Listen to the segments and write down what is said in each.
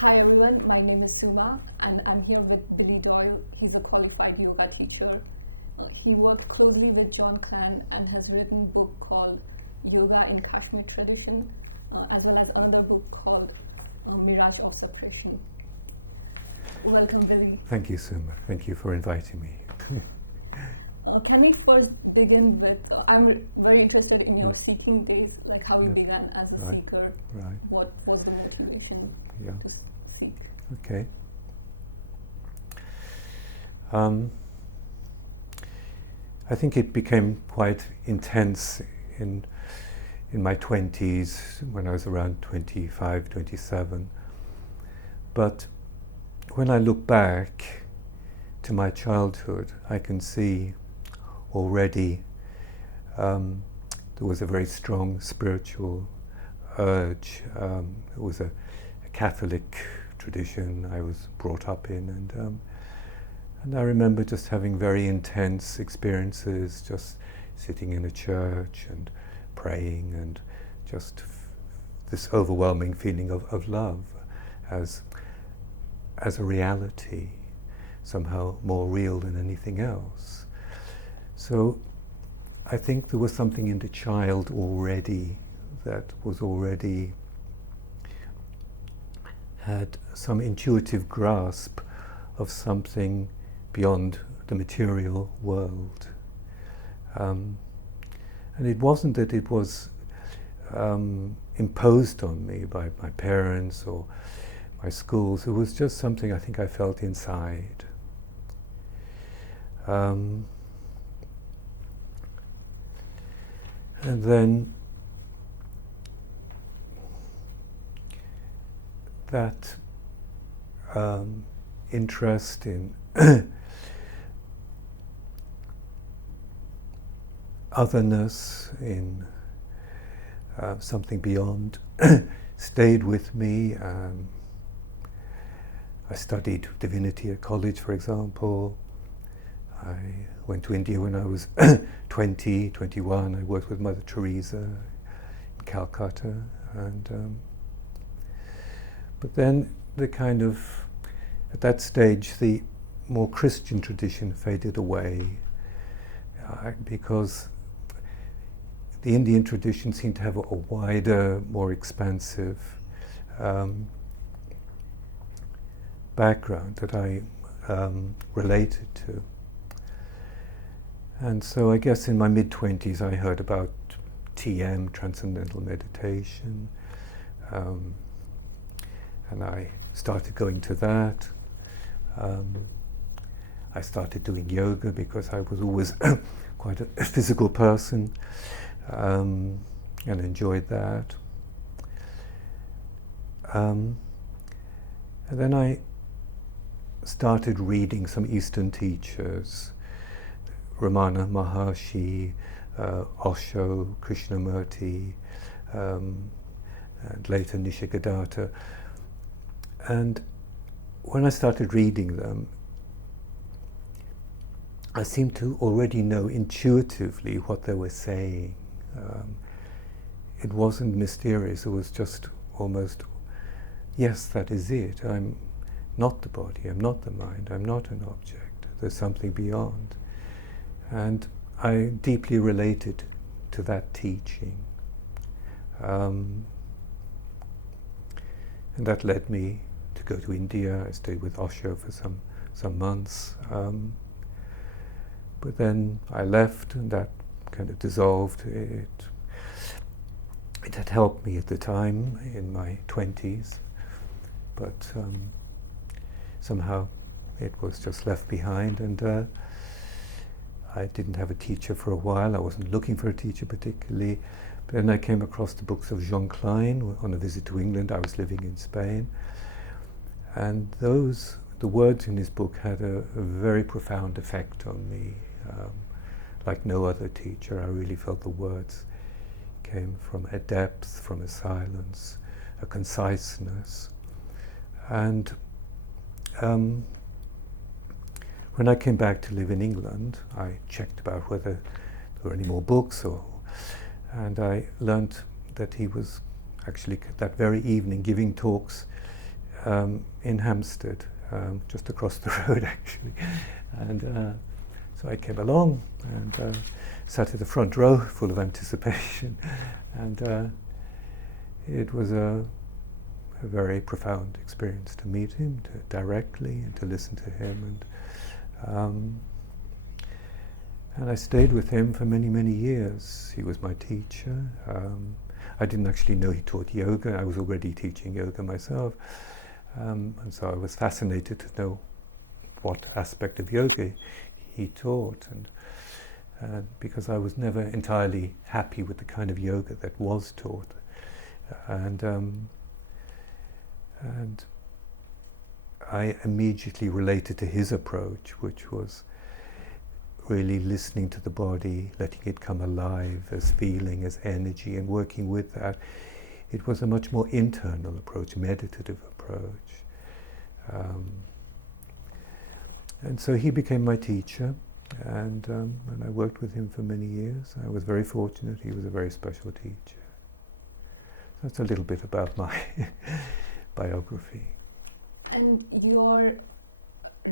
Hi everyone, my name is Suma and I'm here with Billy Doyle. He's a qualified yoga teacher. He worked closely with Jean Klein and has written a book called Yoga in Kashmir Tradition, as well as another book called Mirage of Separation. Welcome, Billy. Thank you, Suma. Thank you for inviting me. Can we first begin with, I'm very interested in your seeking days, like how you began as a seeker. Right. What was the motivation to seek? Okay. I think it became quite intense in my 20s, when I was around 25, 27. But when I look back to my childhood, I can see already there was a very strong spiritual urge. It was a Catholic tradition I was brought up in, and I remember just having very intense experiences, just sitting in a church and praying, and just this overwhelming feeling of love as a reality, somehow more real than anything else. So I think there was something in the child already that was already had some intuitive grasp of something beyond the material world. And it wasn't that it was imposed on me by my parents or my schools. It was just something I think I felt inside. And then that interest in otherness, in something beyond, stayed with me. I studied divinity at college, for example. I went to India when I was 20, 21. I worked with Mother Teresa in Calcutta. But then at that stage, the more Christian tradition faded away because the Indian tradition seemed to have a wider, more expansive background that I related to. And so I guess in my mid-20s I heard about TM, Transcendental Meditation, and I started going to that. I started doing yoga because I was always quite a physical person, and enjoyed that. And then I started reading some Eastern teachers, Ramana Maharshi, Osho, Krishnamurti, and later Nisargadatta. And when I started reading them, I seemed to already know intuitively what they were saying. It wasn't mysterious, it was just almost, yes, that is it. I'm not the body, I'm not the mind, I'm not an object. There's something beyond. And I deeply related to that teaching. And that led me to go to India. I stayed with Osho for some months. But then I left, and that kind of dissolved. It had helped me at the time in my 20s, but somehow it was just left behind, and I didn't have a teacher for a while. I wasn't looking for a teacher particularly. But then I came across the books of Jean Klein on a visit to England. I was living in Spain, and the words in his book had a very profound effect on me. Like no other teacher, I really felt the words came from a depth, from a silence, a conciseness. And when I came back to live in England, I checked about whether there were any more books, and I learnt that he was actually that very evening giving talks in Hampstead, just across the road actually. And so I came along and sat at the front row, full of anticipation, and it was a very profound experience to meet him directly and to listen to him, and I stayed with him for many, many years. He was my teacher. I didn't actually know he taught yoga. I was already teaching yoga myself, and so I was fascinated to know what aspect of yoga he taught, and because I was never entirely happy with the kind of yoga that was taught, and I immediately related to his approach, which was really listening to the body, letting it come alive as feeling, as energy, and working with that. It was a much more internal approach, meditative approach. And so he became my teacher, and I worked with him for many years. I was very fortunate. He was a very special teacher. So that's a little bit about my biography. And your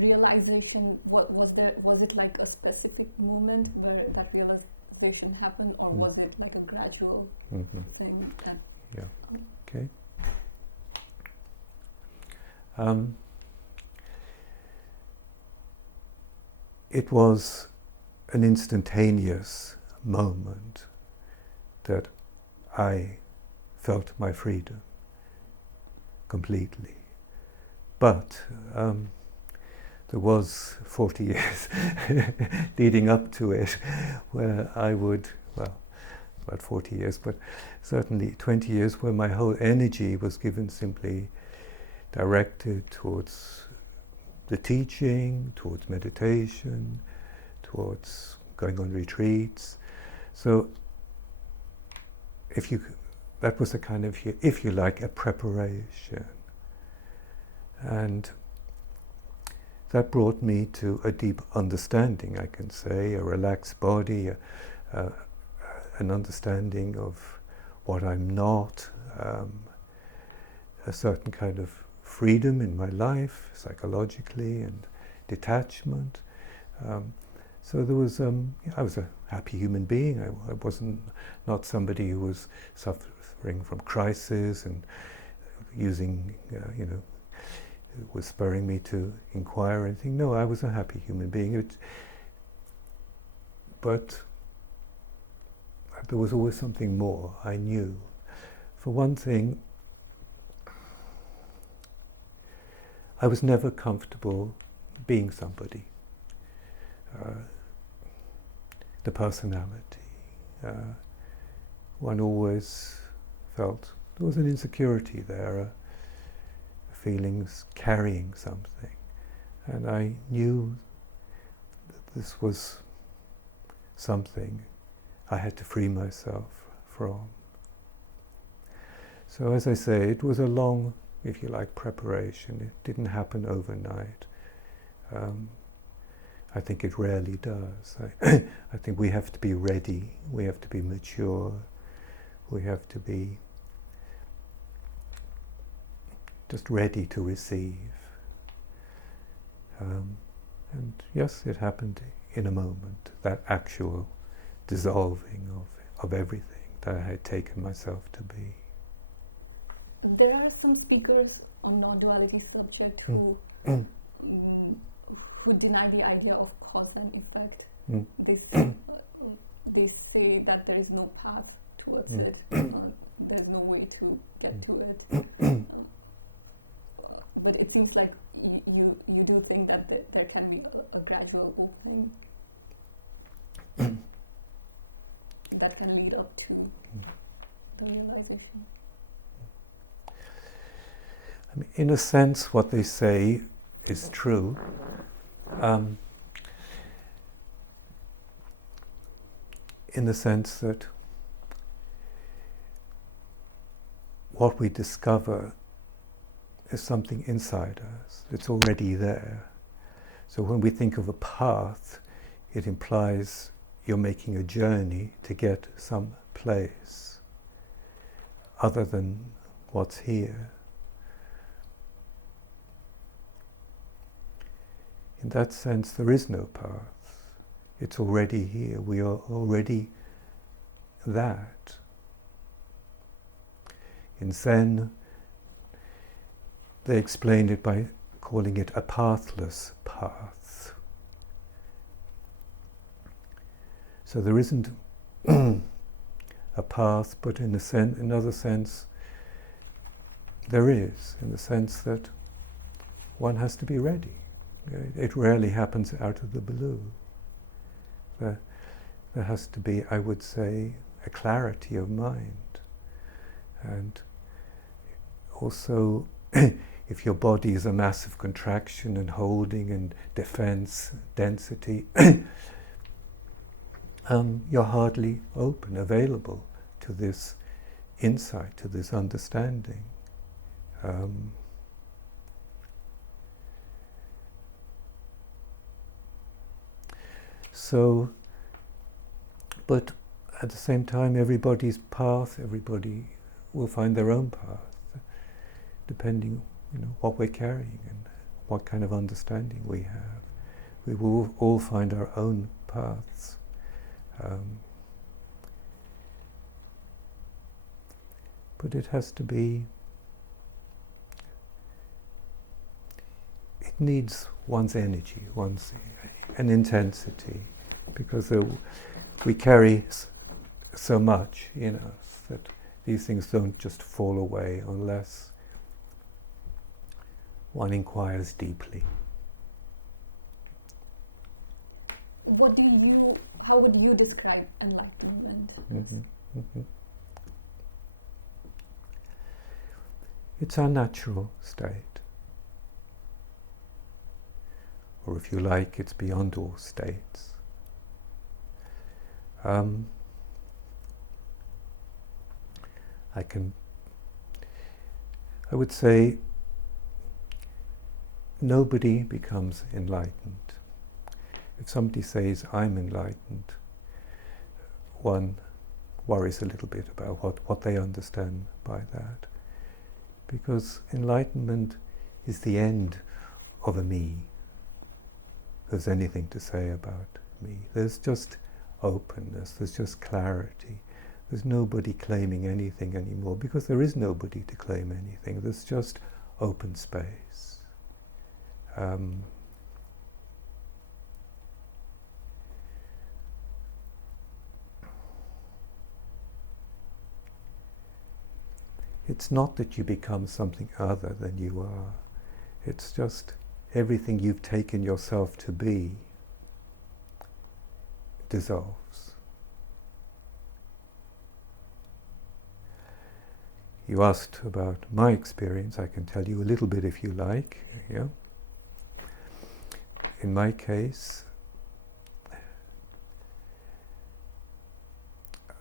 realization, was it like a specific moment where that realization happened, or was it like a gradual thing? Yeah. Okay. It was an instantaneous moment that I felt my freedom completely. But there was 40 years leading up to it where I would, well, about 40 years, but certainly 20 years where my whole energy was given simply directed towards the teaching, towards meditation, towards going on retreats. So that was a kind of, if you like, a preparation. And that brought me to a deep understanding, I can say, a relaxed body, an understanding of what I'm not, a certain kind of freedom in my life, psychologically, and detachment. So there was, I was a happy human being. I wasn't not somebody who was suffering from crisis and using, was spurring me to inquire or anything. No, I was a happy human being. But there was always something more, I knew. For one thing, I was never comfortable being somebody. The personality. One always felt there was an insecurity there, feelings carrying something. And I knew that this was something I had to free myself from. So as I say, it was a long, if you like, preparation. It didn't happen overnight. I think it rarely does. I think we have to be ready, we have to be mature, we have to be just ready to receive. And yes, it happened in a moment, that actual dissolving of everything that I had taken myself to be. There are some speakers on non-duality subject who deny the idea of cause and effect. They say that there is no path towards it, there's no way to get to it. But it seems like you do think that there can be a gradual opening that can lead up to the realization. I mean, in a sense, what they say is true. In the sense that what we discover is something inside us. It's already there. So when we think of a path, it implies you're making a journey to get some place other than what's here. In that sense, there is no path. It's already here. We are already that. In Zen, they explained it by calling it a pathless path. So there isn't a path, but in another sense, there is, in the sense that one has to be ready. It rarely happens out of the blue. There has to be, I would say, a clarity of mind. And also, if your body is a massive contraction and holding and defense, density, you're hardly open, available to this insight, to this understanding. But at the same time, everybody's path, everybody will find their own path, depending, what we're carrying and what kind of understanding we have. We will all find our own paths. But it has to be, it needs one's energy, an intensity, because we carry so much in us that these things don't just fall away unless one inquires deeply. How would you describe enlightenment? It's our natural state. Or if you like, it's beyond all states. I would say nobody becomes enlightened. If somebody says, I'm enlightened, one worries a little bit about what they understand by that. Because enlightenment is the end of a me. There's anything to say about me. There's just openness, there's just clarity. There's nobody claiming anything anymore, because there is nobody to claim anything. There's just open space. It's not that you become something other than you are. It's just everything you've taken yourself to be dissolves. You asked about my experience. I can tell you a little bit if you like. Yeah. In my case,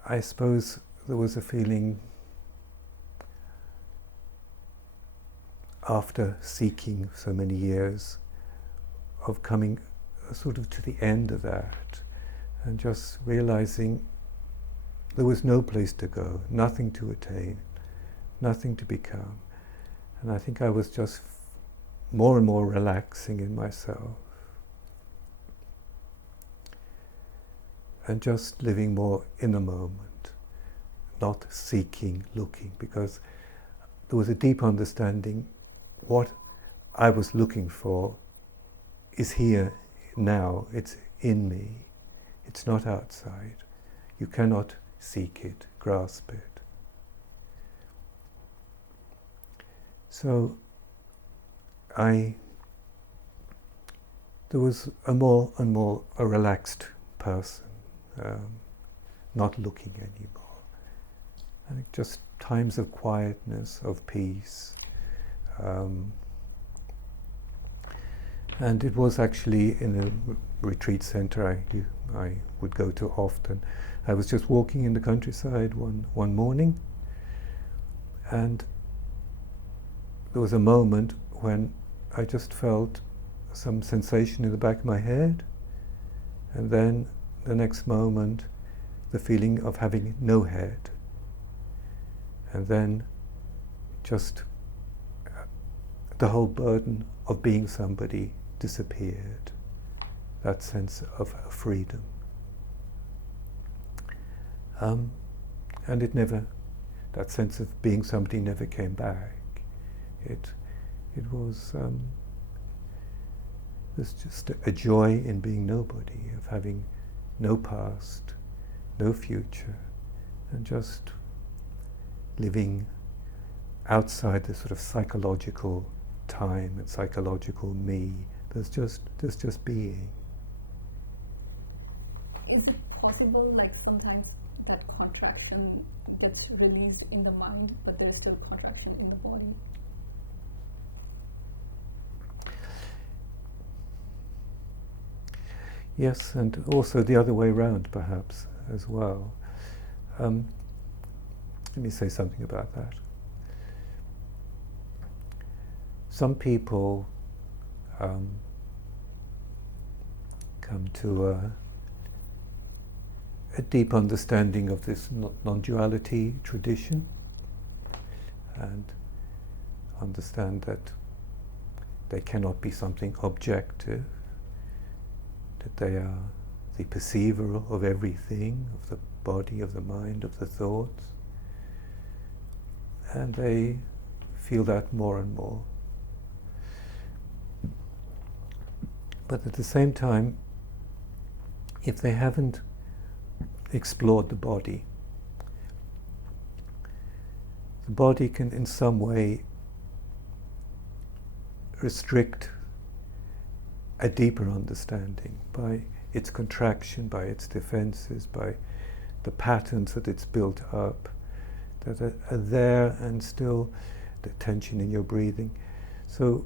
I suppose there was a feeling after seeking so many years of coming sort of to the end of that and just realizing there was no place to go, nothing to attain, nothing to become. And I think I was just more and more relaxing in myself and just living more in the moment, not seeking, looking, because there was a deep understanding what I was looking for is here now, it's in me, it's not outside. You cannot seek it, grasp it. So there was a more and more a relaxed person, not looking anymore. I think just times of quietness, of peace. And it was actually in a retreat center I would go to often. I was just walking in the countryside one morning, and there was a moment when I just felt some sensation in the back of my head, and then the next moment the feeling of having no head, and then just the whole burden of being somebody disappeared, that sense of freedom. And it never, that sense of being somebody never came back. It was there's just a joy in being nobody, of having no past, no future, and just living outside the sort of psychological time and psychological me. There's just being. Is it possible, like sometimes that contraction gets released in the mind, but there's still contraction in the body? Yes, and also the other way around, perhaps, as well. Let me say something about that. Some people come to a deep understanding of this non-duality tradition and understand that they cannot be something objective, that they are the perceiver of everything, of the body, of the mind, of the thoughts, and they feel that more and more. But at the same time, if they haven't explored the body can in some way restrict a deeper understanding by its contraction, by its defenses, by the patterns that it's built up that are there, and still the tension in your breathing. So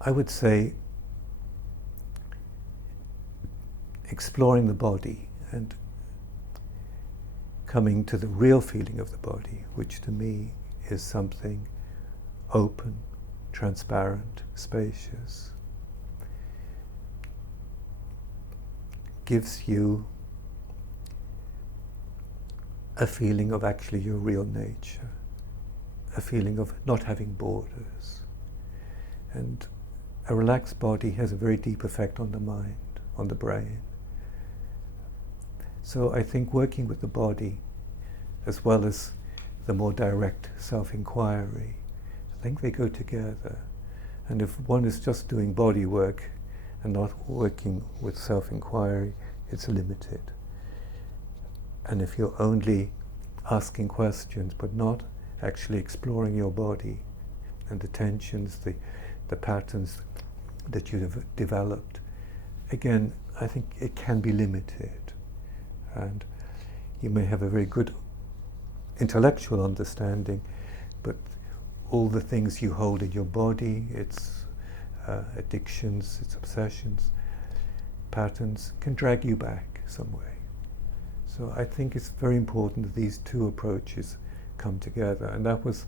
I would say exploring the body and coming to the real feeling of the body, which to me is something open, transparent, spacious, gives you a feeling of actually your real nature, a feeling of not having borders. And a relaxed body has a very deep effect on the mind, on the brain. So I think working with the body, as well as the more direct self-inquiry, I think they go together. And if one is just doing body work and not working with self-inquiry, it's limited. And if you're only asking questions but not actually exploring your body and the tensions, the patterns that you have developed, again, I think it can be limited. And you may have a very good intellectual understanding, but all the things you hold in your body, its addictions, its obsessions, patterns, can drag you back some way. So I think it's very important that these two approaches come together. And that was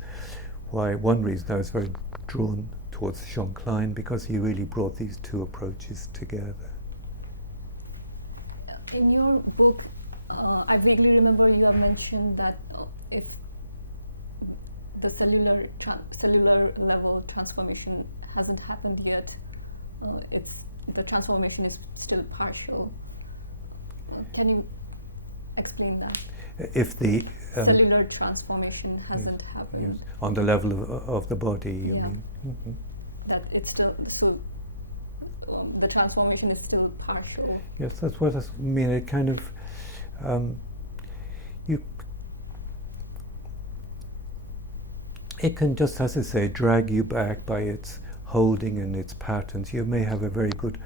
why one reason I was very drawn towards Jean Klein, because he really brought these two approaches together. In your book, I vaguely remember you mentioned that if the cellular level transformation hasn't happened yet, the transformation is still partial. Can you explain that? If the cellular transformation hasn't happened. Yes, on the level of the body, you mean? Mm-hmm. That it's still, so the transformation is still partial. Yes, that's what I mean. It kind of, it can just, as I say, drag you back by its holding and its patterns. You may have a very good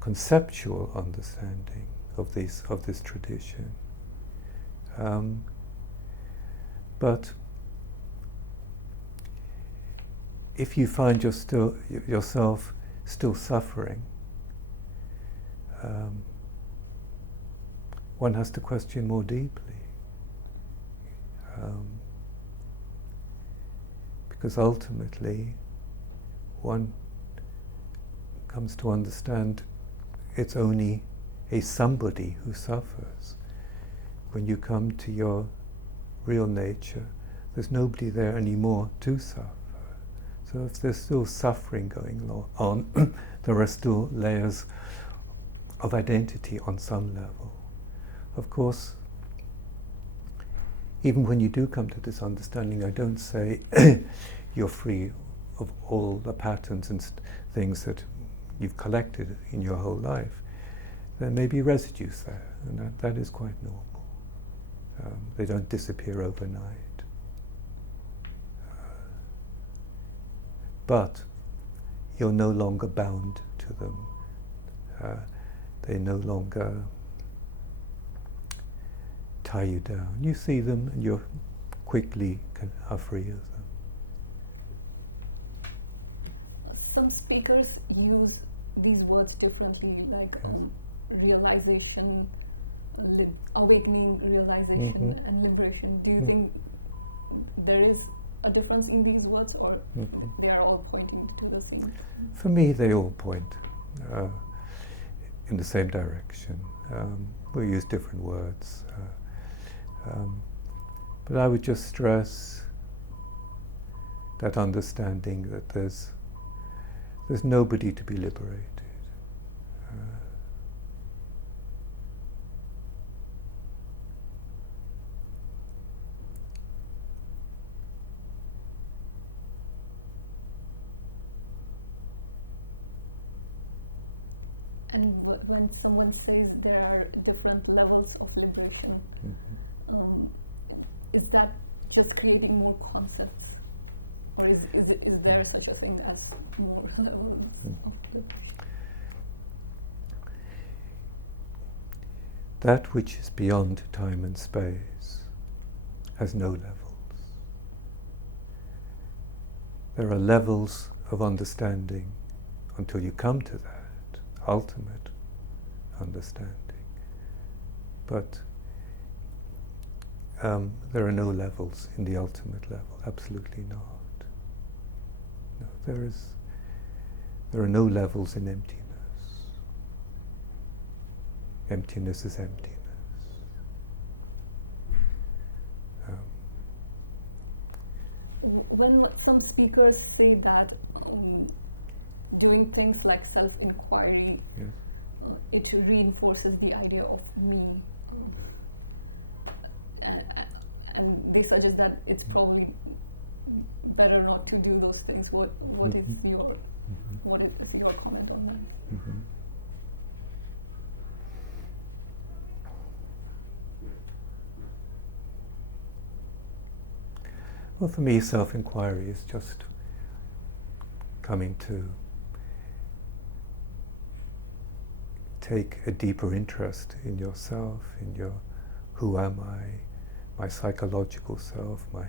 conceptual understanding of this tradition. But if you find yourself still suffering, one has to question more deeply. Because ultimately, one comes to understand it's only a somebody who suffers. When you come to your real nature, there's nobody there anymore to suffer. So if there's still suffering going on, there are still layers of identity on some level. Of course, even when you do come to this understanding, I don't say you're free of all the patterns and things that you've collected in your whole life. There may be residues there, and that is quite normal. They don't disappear overnight. But you're no longer bound to them. They no longer tie you down. You see them and you're quickly are free of them. Some speakers use these words differently, like realization, awakening, realization, and liberation. Do you think there is a difference in these words, or they are all pointing to the same? For me, they all point in the same direction. We use different words. But I would just stress that understanding that there's nobody to be liberated. And when someone says there are different levels of liberation, is that just creating more concepts? Or is there such a thing as more levels of liberation? That which is beyond time and space has no levels. There are levels of understanding until you come to that ultimate understanding. But there are no levels in the ultimate level, absolutely not. No, there are no levels in emptiness. Emptiness is emptiness. When some speakers say that doing things like self-inquiry, it reinforces the idea of me, and they suggest that it's probably better not to do those things. What is your comment on that? Well, for me, self-inquiry is just coming to take a deeper interest in yourself, in your who am I, my psychological self, my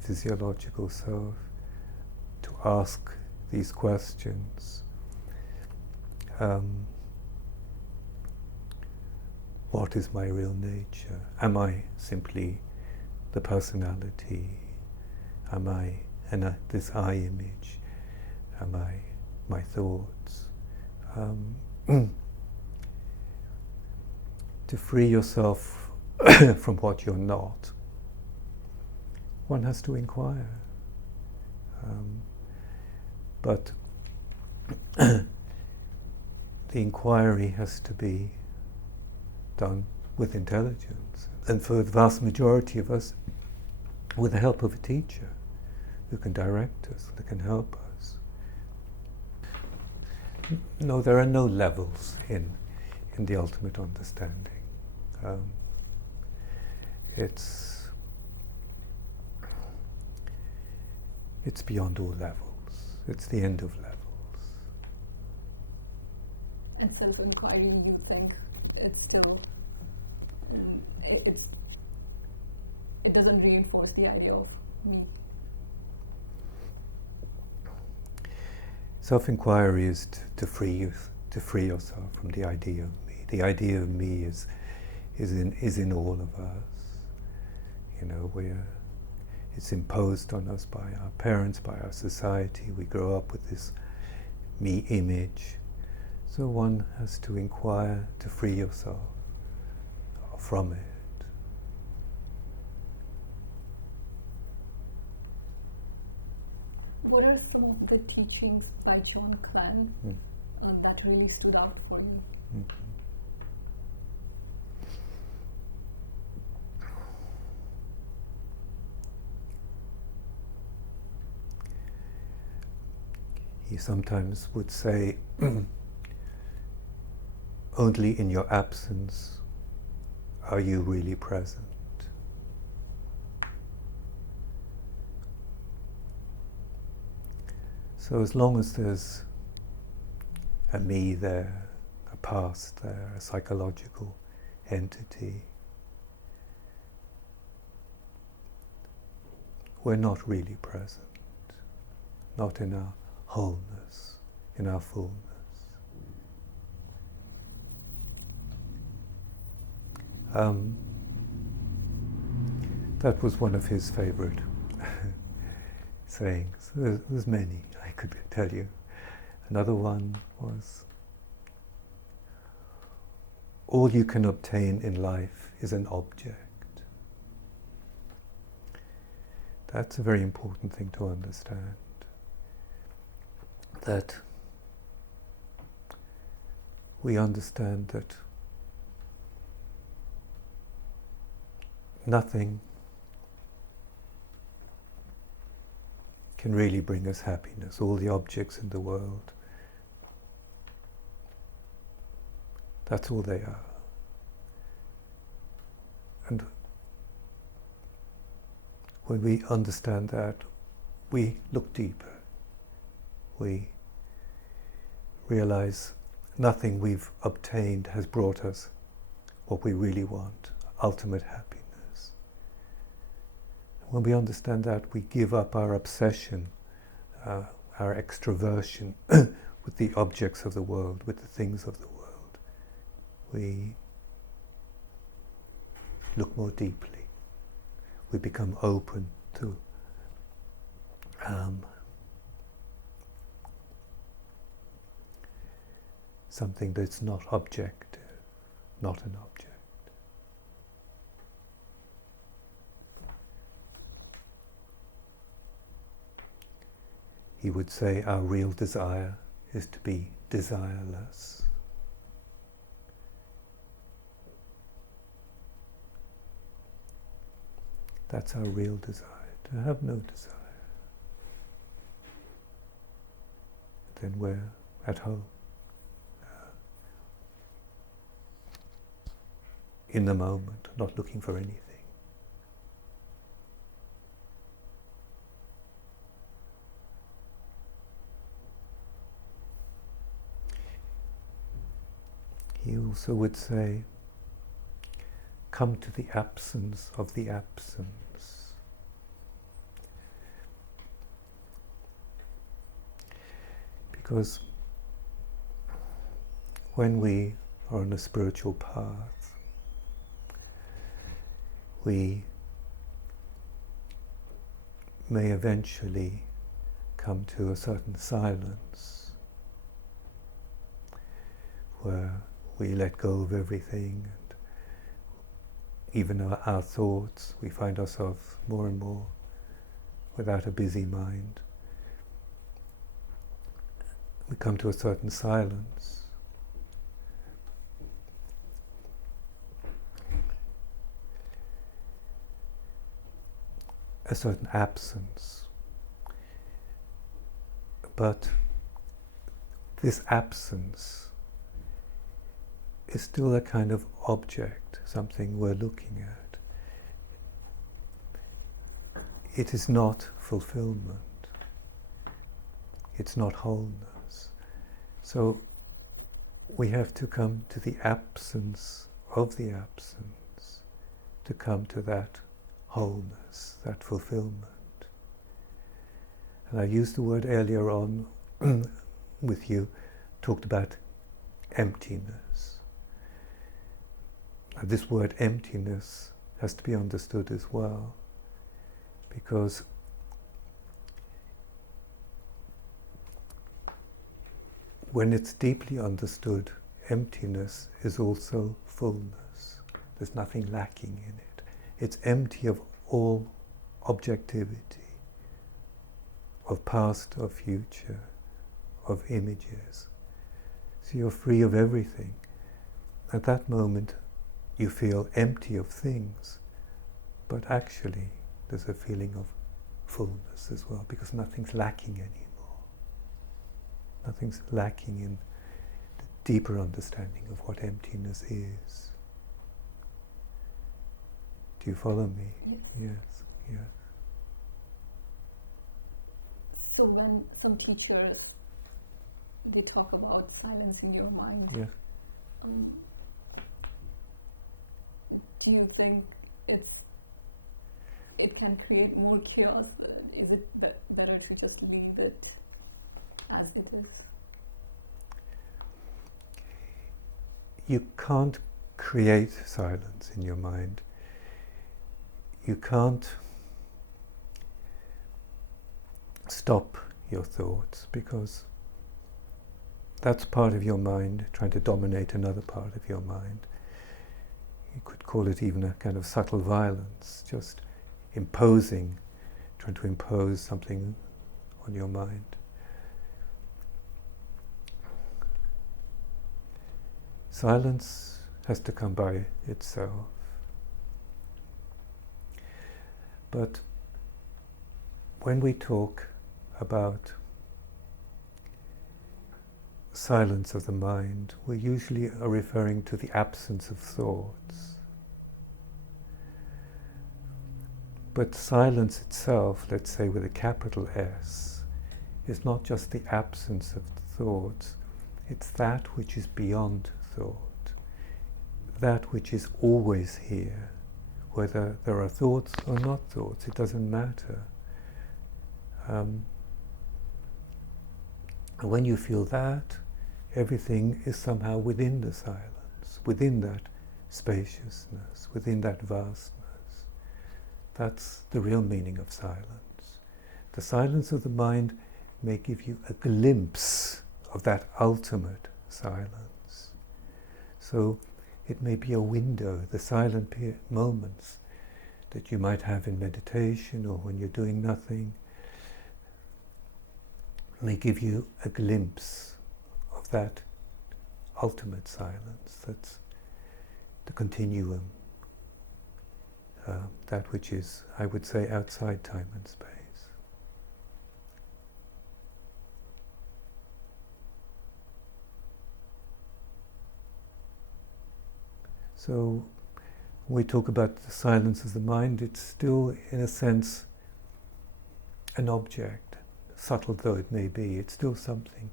physiological self, to ask these questions. What is my real nature? Am I simply the personality? Am I this I image? Am I my thoughts? To free yourself from what you're not, one has to inquire. But the inquiry has to be done with intelligence, and for the vast majority of us, with the help of a teacher who can direct us, that can help us. No, there are no levels in the ultimate understanding. It's beyond all levels. It's the end of levels. And self-inquiry, you think it's still it doesn't reinforce the idea of me? Self-inquiry is to free yourself from the idea of me. The idea of me is in all of us. You know, it's imposed on us by our parents, by our society. We grow up with this me image. So one has to inquire to free yourself from it. What are some of the teachings by Jean Klein that really stood out for you? He sometimes would say, only in your absence are you really present. So as long as there's a me there, a past there, a psychological entity, we're not really present, not in our wholeness, in our fullness. That was one of his favorite sayings. There's many, I could tell you. Another one was, all you can obtain in life is an object. That's a very important thing to understand. That we understand that nothing can really bring us happiness. All the objects in the world, that's all they are. And when we understand that, we look deeper. We realize nothing we've obtained has brought us what we really want, ultimate happiness. When we understand that, we give up our obsession, our extroversion with the objects of the world, with the things of the world. We look more deeply. We become open to something that's not objective, not an object. He would say our real desire is to be desireless. That's our real desire, to have no desire. Then we're at home. In the moment, not looking for anything. He also would say, come to the absence of the absence. Because when we are on a spiritual path, we may eventually come to a certain silence where we let go of everything, and even our thoughts, we find ourselves more and more without a busy mind. We come to a certain silence. A certain absence. But this absence is still a kind of object, something we're looking at. It is not fulfillment. It's not wholeness. So we have to come to the absence of the absence to come to that wholeness, that fulfillment. And I used the word earlier on with you, talked about emptiness. Now, this word emptiness has to be understood as well, because when it's deeply understood, emptiness is also fullness. There's nothing lacking in it. It's empty of all objectivity, of past, of future, of images. So you're free of everything. At that moment, you feel empty of things, but actually there's a feeling of fullness as well, because nothing's lacking anymore. Nothing's lacking in the deeper understanding of what emptiness is. Do you follow me? Yes, yes. So when some teachers, they talk about silence in your mind, Yes. Do you think it can create more chaos? Is it better to just leave it as it is? You can't create silence in your mind. You can't stop your thoughts, because that's part of your mind trying to dominate another part of your mind. You could call it even a kind of subtle violence, just trying to impose something on your mind. Silence has to come by itself. But when we talk about silence of the mind, we usually are referring to the absence of thoughts. But silence itself, let's say with a capital S, is not just the absence of thoughts, it's that which is beyond thought, that which is always here. Whether there are thoughts or not thoughts, it doesn't matter. And when you feel that, everything is somehow within the silence, within that spaciousness, within that vastness. That's the real meaning of silence. The silence of the mind may give you a glimpse of that ultimate silence. So it may be a window, the silent moments that you might have in meditation or when you're doing nothing, may give you a glimpse of that ultimate silence. That's the continuum, that which is, I would say, outside time and space. So when we talk about the silence of the mind, it's still, in a sense, an object, subtle though it may be. It's still something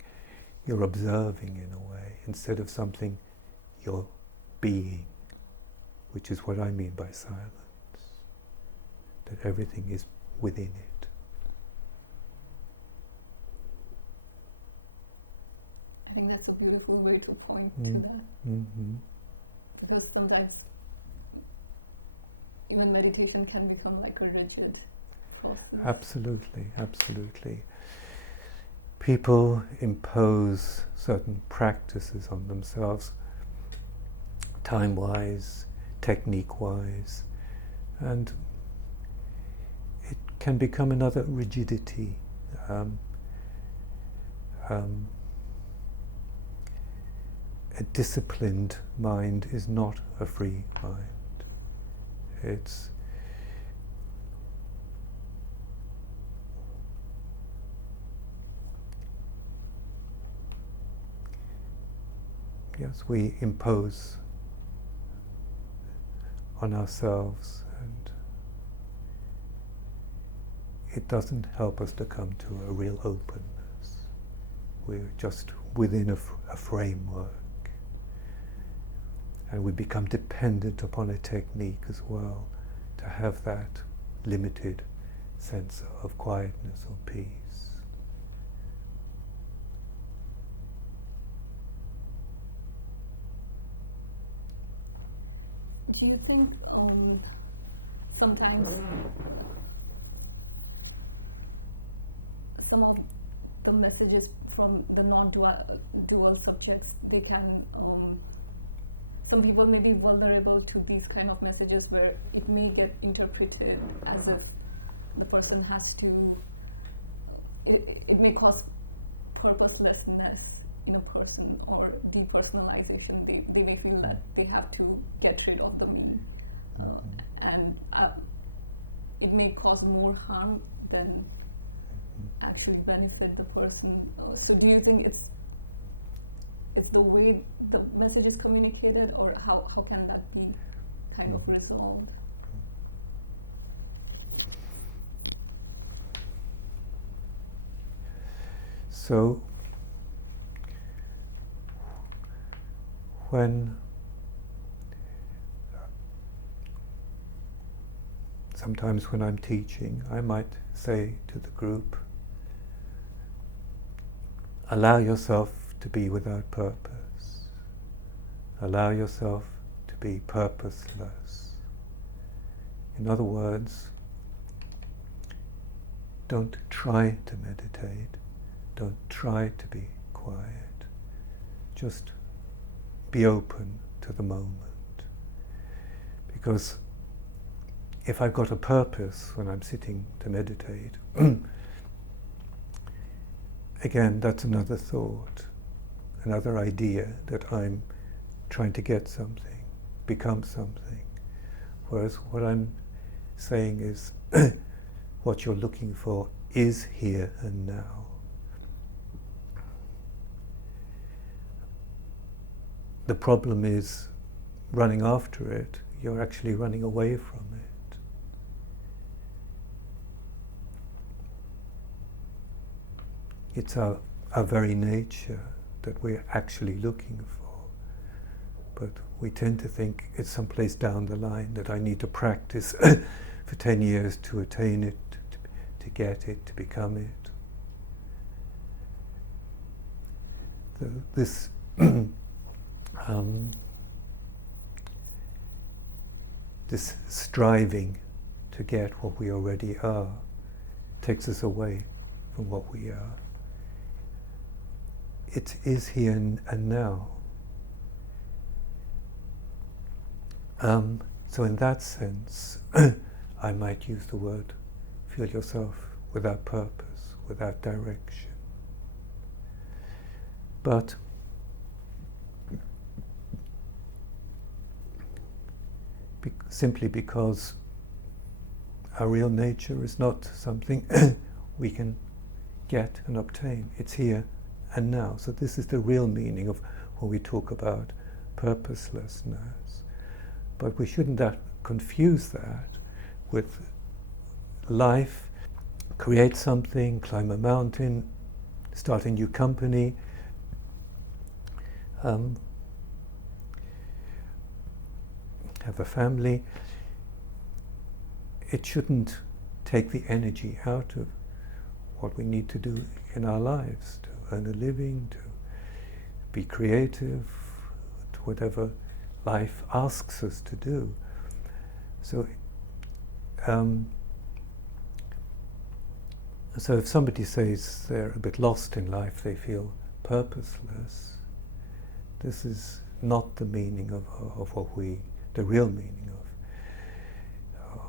you're observing in a way, instead of something you're being, which is what I mean by silence, that everything is within it. I think that's a beautiful way to point to that. Mm-hmm. Because sometimes even meditation can become like a rigid process. Absolutely, absolutely. People impose certain practices on themselves, time-wise, technique-wise, and it can become another rigidity. A disciplined mind is not a free mind. It's yes, we impose on ourselves, and it doesn't help us to come to a real openness. We're just within a framework. And we become dependent upon a technique as well to have that limited sense of quietness or peace. Do you think sometimes some of the messages from the non-dual subjects, they can some people may be vulnerable to these kind of messages where it may get interpreted as if the person has to it may cause purposelessness in a person, or depersonalization. They may feel that they have to get rid of the me, and it may cause more harm than actually benefit the person. So do you think it's the way the message is communicated, or how can that be kind of resolved? So sometimes when I'm teaching, I might say to the group, allow yourself to be without purpose. Allow yourself to be purposeless. In other words, don't try to meditate. Don't try to be quiet. Just be open to the moment. Because if I've got a purpose when I'm sitting to meditate, again, that's another thought, another idea that I'm trying to get something, become something. Whereas what I'm saying is, what you're looking for is here and now. The problem is running after it. You're actually running away from it. It's our very nature that we're actually looking for. But we tend to think it's someplace down the line that I need to practice for 10 years to attain it, to get it, to become it. This this striving to get what we already are takes us away from what we are. It is here and now. So in that sense, I might use the word, feel yourself without purpose, without direction. But simply because our real nature is not something we can get and obtain. It's here and now. So this is the real meaning of when we talk about purposelessness. But we shouldn't confuse that with life, create something, climb a mountain, start a new company, have a family. It shouldn't take the energy out of what we need to do in our lives, to earn a living, to be creative, to whatever life asks us to do. So if somebody says they're a bit lost in life, they feel purposeless, this is not the meaning of what the real meaning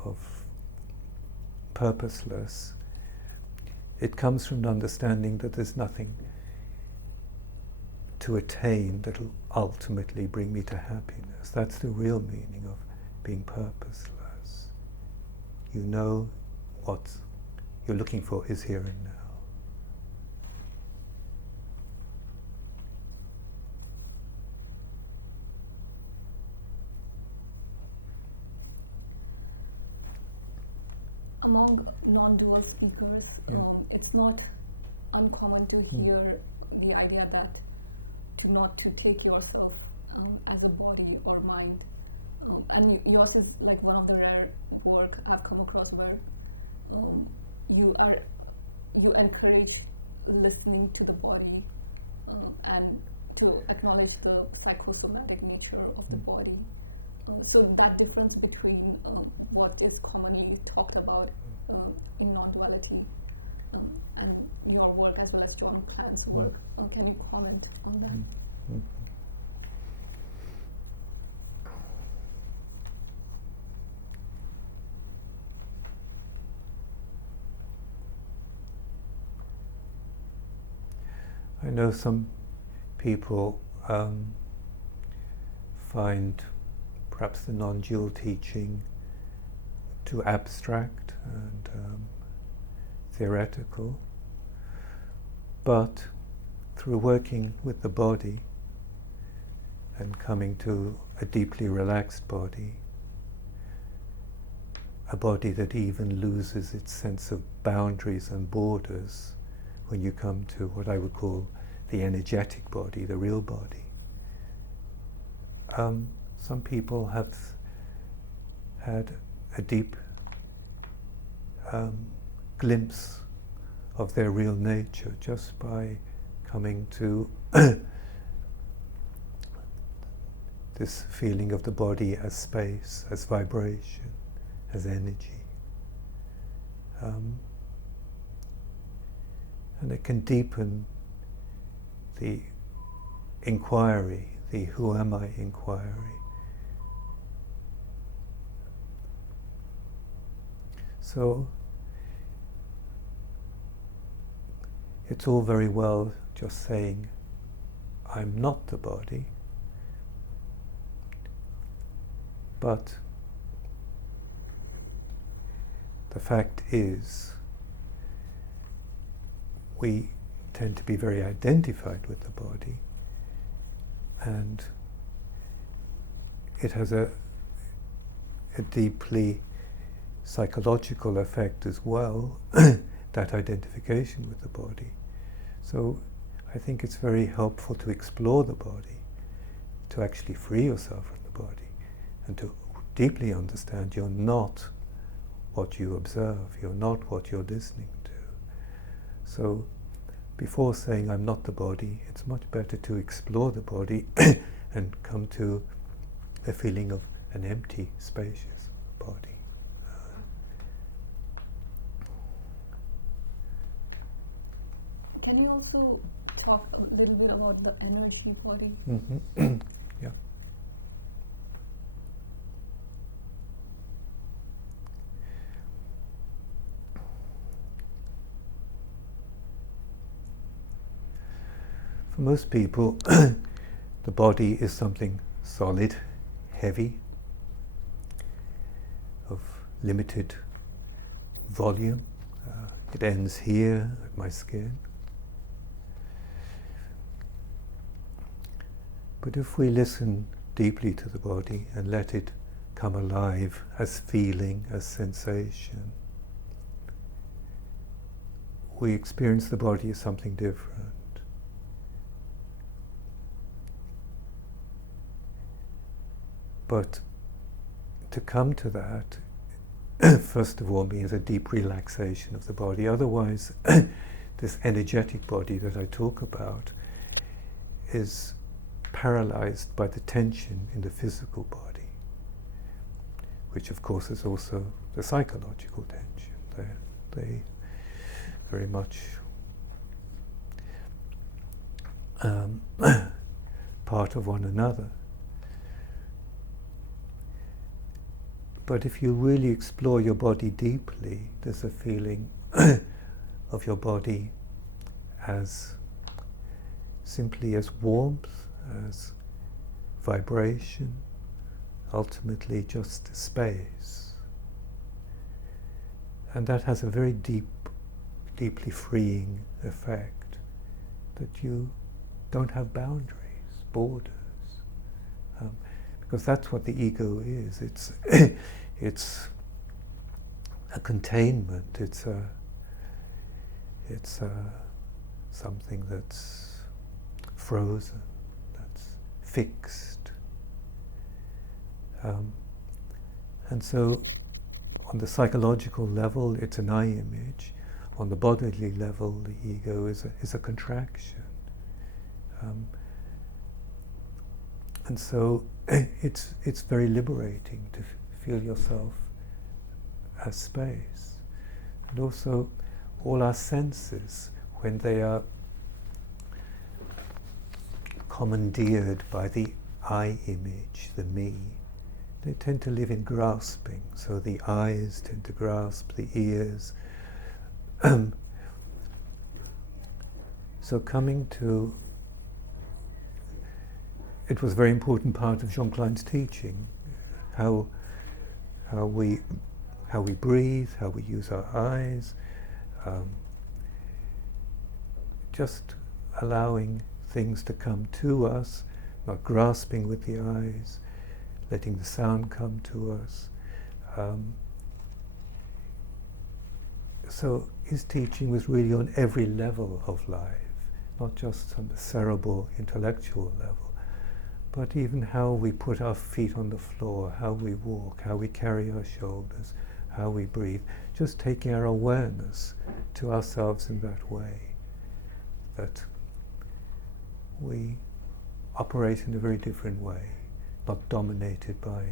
of purposeless. It comes from the understanding that there's nothing to attain that will ultimately bring me to happiness. That's the real meaning of being purposeless. You know what you're looking for is here and now. Among non-dual speakers, it's not uncommon to hear the idea that not to take yourself as a body or mind. And yours is like one of the rare work I've come across where you encourage listening to the body and to acknowledge the psychosomatic nature of the body. So that difference between what is commonly talked about in non-duality and your work as well as Jean Klein's work, can you comment on that? I know some people find perhaps the non-dual teaching too abstract and theoretical, but through working with the body and coming to a deeply relaxed body, a body that even loses its sense of boundaries and borders when you come to what I would call the energetic body, the real body. Some people have had a deep glimpse of their real nature just by coming to this feeling of the body as space, as vibration, as energy. And it can deepen the inquiry, the who am I inquiry. So it's all very well just saying, I'm not the body, but the fact is we tend to be very identified with the body, and it has a deeply psychological effect as well, that identification with the body. So I think it's very helpful to explore the body, to actually free yourself from the body, and to deeply understand you're not what you observe, you're not what you're listening to. So before saying I'm not the body, it's much better to explore the body and come to a feeling of an empty, spacious body. Can you also talk a little bit about the energy body? Mm-hmm. Yeah. For most people, the body is something solid, heavy, of limited volume. It ends here at my skin. But if we listen deeply to the body and let it come alive as feeling, as sensation, we experience the body as something different. But to come to that, first of all, means a deep relaxation of the body. Otherwise, this energetic body that I talk about is paralyzed by the tension in the physical body, which of course is also the psychological tension. They very much part of one another. But if you really explore your body deeply, there's a feeling of your body as simply as warmth, as vibration, ultimately just space. And that has a very deeply freeing effect, that you don't have boundaries, borders. Because that's what the ego is. It's a containment. It's something that's frozen, that's fixed. And so, on the psychological level, it's an I image. On the bodily level, the ego is a contraction. And so it's very liberating to feel yourself as space. And also all our senses, when they are commandeered by the I image, the me, they tend to live in grasping. So the eyes tend to grasp, the ears. So coming to, it was a very important part of Jean Klein's teaching, how we breathe, how we use our eyes, just allowing things to come to us, not grasping with the eyes, letting the sound come to us. So his teaching was really on every level of life, not just on the cerebral, intellectual level, but even how we put our feet on the floor, how we walk, how we carry our shoulders, how we breathe, just taking our awareness to ourselves in that way, that we operate in a very different way, not dominated by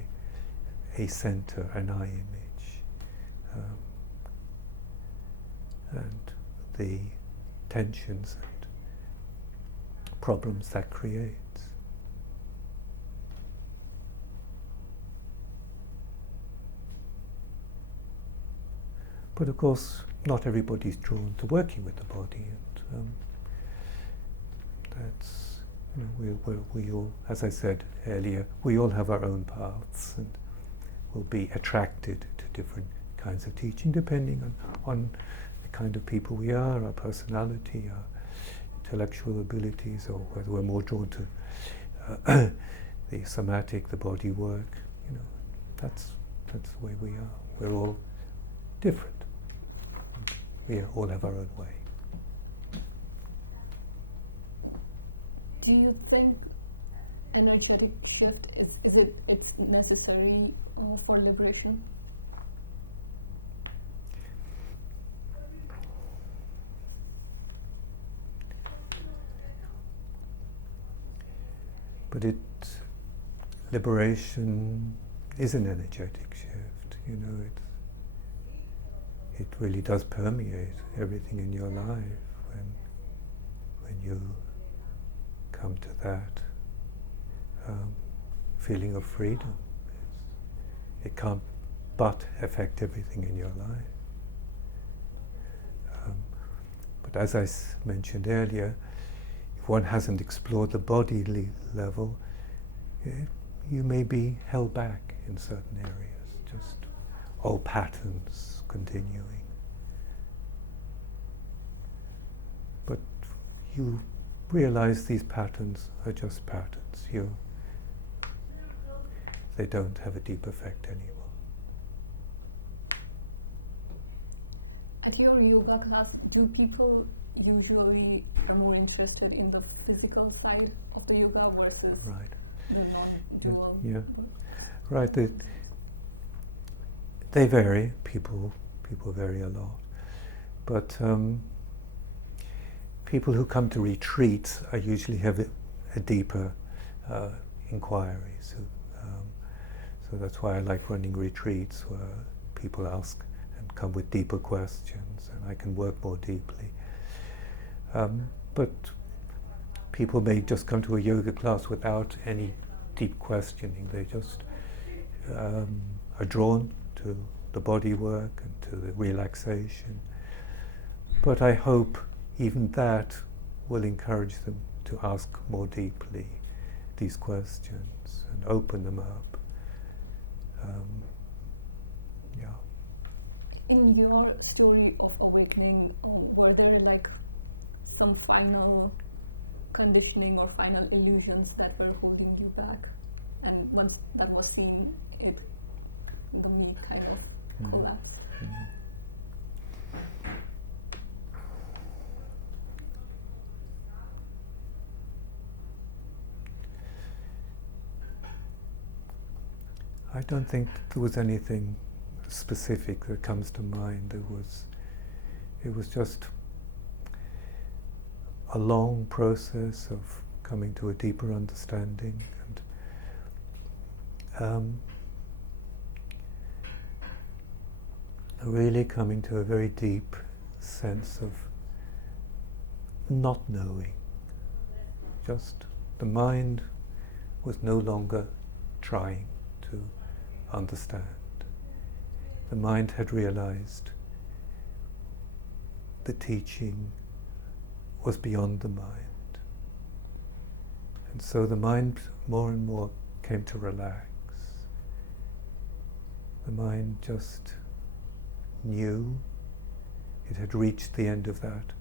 a center, an I image, and the tensions and problems that creates. But of course, not everybody's drawn to working with the body, and that's, we all, as I said earlier, we all have our own paths, and will be attracted to different kinds of teaching depending on the kind of people we are, our personality, our intellectual abilities, or whether we're more drawn to the somatic, the body work. That's the way we are. We're all different. We all have our own way. Do you think energetic shift it's necessary for liberation? But liberation is an energetic shift. It really does permeate everything in your life when you come to that feeling of freedom. It can't but affect everything in your life. But as I mentioned earlier, if one hasn't explored the bodily level, you may be held back in certain areas, just old patterns continuing. But you realize these patterns are just patterns. They don't have a deep effect anymore. At your yoga class, do people usually are more interested in the physical side of the yoga versus the non-dual? Yeah. Right. They vary. People vary a lot. But people who come to retreats usually have a deeper inquiry. So that's why I like running retreats where people ask and come with deeper questions, and I can work more deeply. But people may just come to a yoga class without any deep questioning. They just are drawn to the body work and to the relaxation. But I hope even that will encourage them to ask more deeply these questions and open them up. In your story of awakening, were there some final conditioning or final illusions that were holding you back? And once that was seen, the me kind of collapsed. Mm-hmm. I don't think there was anything specific that comes to mind. It was just a long process of coming to a deeper understanding and really coming to a very deep sense of not knowing. Just the mind was no longer trying to understand. The mind had realized the teaching was beyond the mind. And so the mind more and more came to relax. The mind just knew it had reached the end of that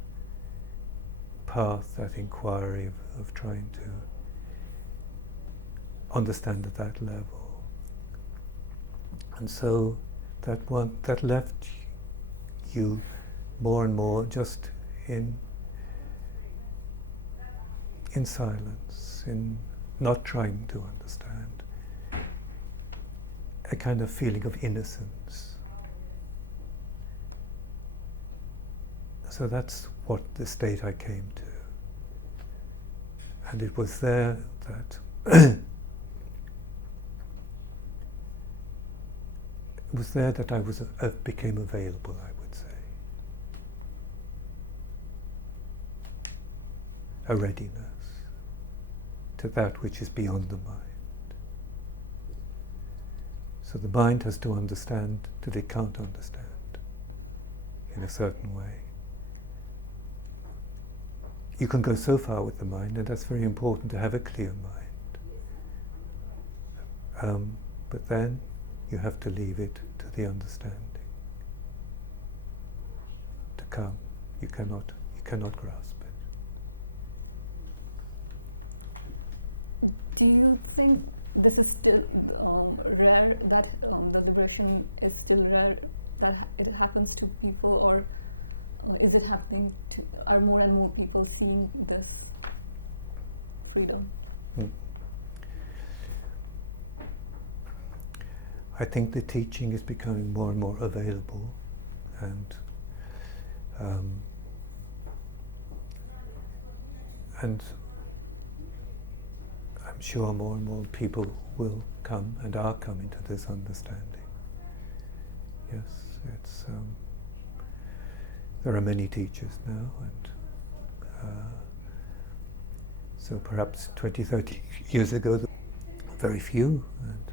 path, that inquiry of trying to understand at that level. And so that left you more and more just in silence, in not trying to understand, a kind of feeling of innocence. So that's what the state I came to. And it was there that I became available, I would say. A readiness to that which is beyond the mind. So the mind has to understand that it can't understand in a certain way. You can go so far with the mind, and that's very important to have a clear mind. But then you have to leave it to the understanding to come. You cannot grasp it. Do you think this is still rare, that the liberation is still rare, that it happens to people, or is it happening to, are more and more people seeing this freedom? I think the teaching is becoming more and more available, and I'm sure more and more people will come and are coming to this understanding. Yes, it's there are many teachers now, and so perhaps 20, 30 years ago, very few. And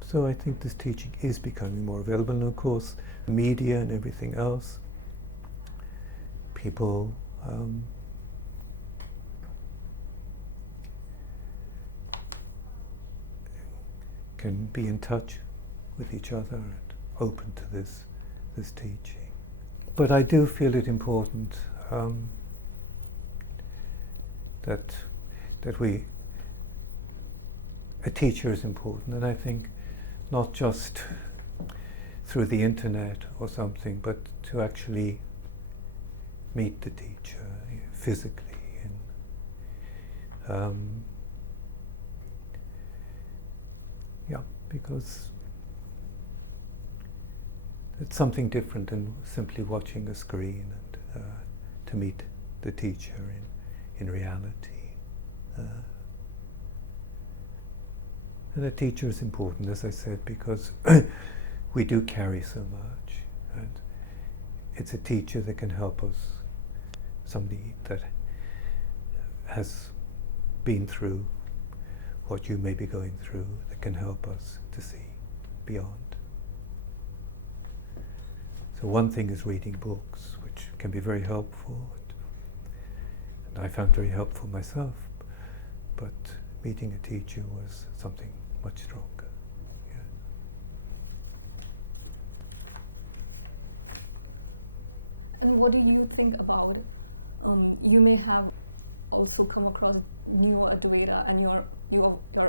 so I think this teaching is becoming more available. And of course, media and everything else, people can be in touch with each other and open to this teaching. But I do feel it important that a teacher is important, and I think not just through the internet or something, but to actually meet the teacher physically. And, because it's something different than simply watching a screen, and to meet the teacher in reality. And the teacher is important, as I said, because we do carry so much, and it's a teacher that can help us, somebody that has been through what you may be going through, that can help us to see beyond. So one thing is reading books, which can be very helpful, and I found very helpful myself, but meeting a teacher was something much stronger. Yeah. And what do you think about, you may have also come across neo-advaita, and you're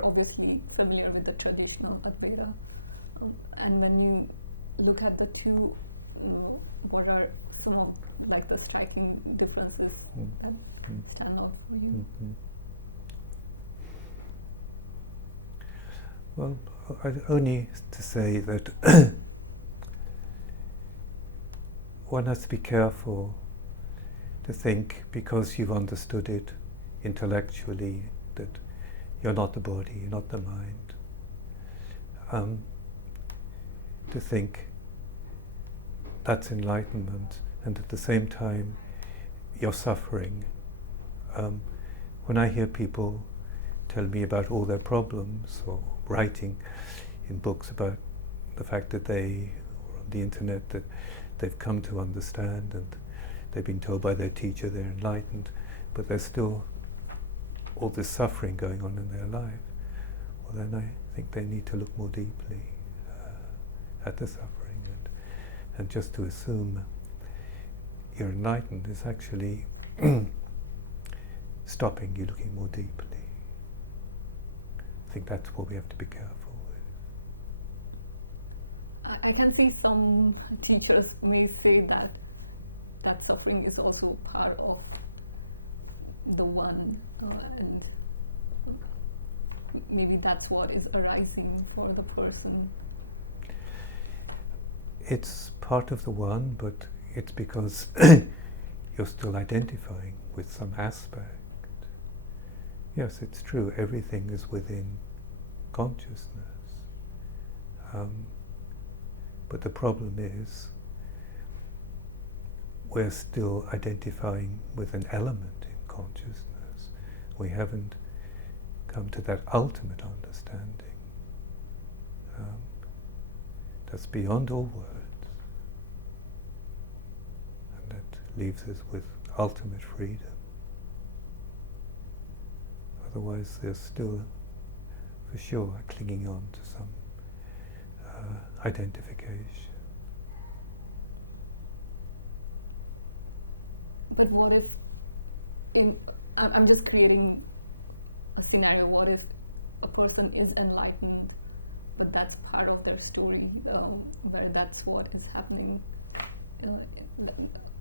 obviously familiar with the traditional Advaita. And when you look at the two, what are some of like the striking differences that stand out for you? Well, only to say that one has to be careful to think, because you've understood it intellectually, that you're not the body, you're not the mind. To think that's enlightenment, and at the same time you're suffering. When I hear people tell me about all their problems, or writing in books about the fact that they, or on the internet, that they've come to understand and they've been told by their teacher they're enlightened, but there's still all this suffering going on in their life. Well, then I think they need to look more deeply at the suffering, and just to assume you're enlightened is actually stopping you looking more deeply. I think that's what we have to be careful with. I can see some teachers may say that suffering is also part of the one, and maybe that's what is arising for the person. It's part of the one, but it's because you're still identifying with some aspect. Yes, it's true, everything is within consciousness. But the problem is we're still identifying with an element in consciousness. We haven't come to that ultimate understanding that's beyond all words, and that leaves us with ultimate freedom. Otherwise there's still, for sure, clinging on to some identification. But what if, I'm just creating a scenario, what if a person is enlightened, but that's part of their story, where that's what is happening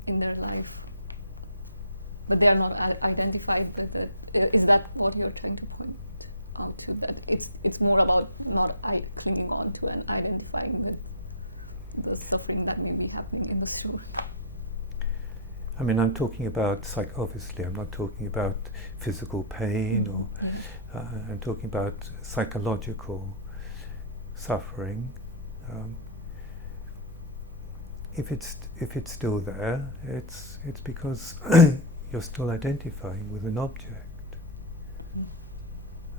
in their life, but they are not identified with it. Is that what you're trying to point out to, that it's more about not clinging on to and identifying with the suffering that may be happening in the story? I mean, I'm talking about obviously I'm not talking about physical pain, or I'm talking about psychological suffering. If it's still there, it's because you're still identifying with an object,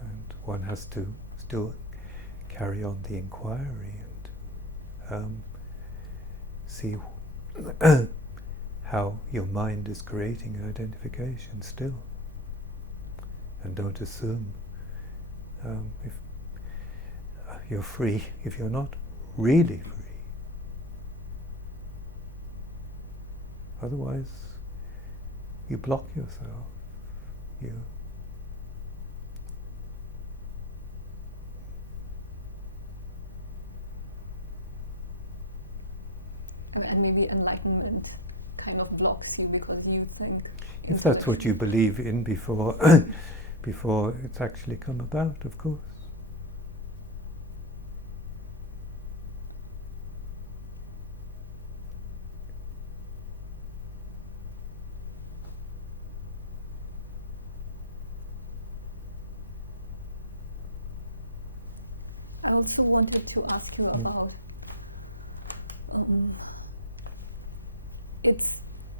and one has to still carry on the inquiry and see how your mind is creating an identification still, and don't assume if you're free if you're not really free. Otherwise you block yourself. And maybe enlightenment kind of blocks you because you think, if that's what you believe in before before it's actually come about, of course. I also wanted to ask you about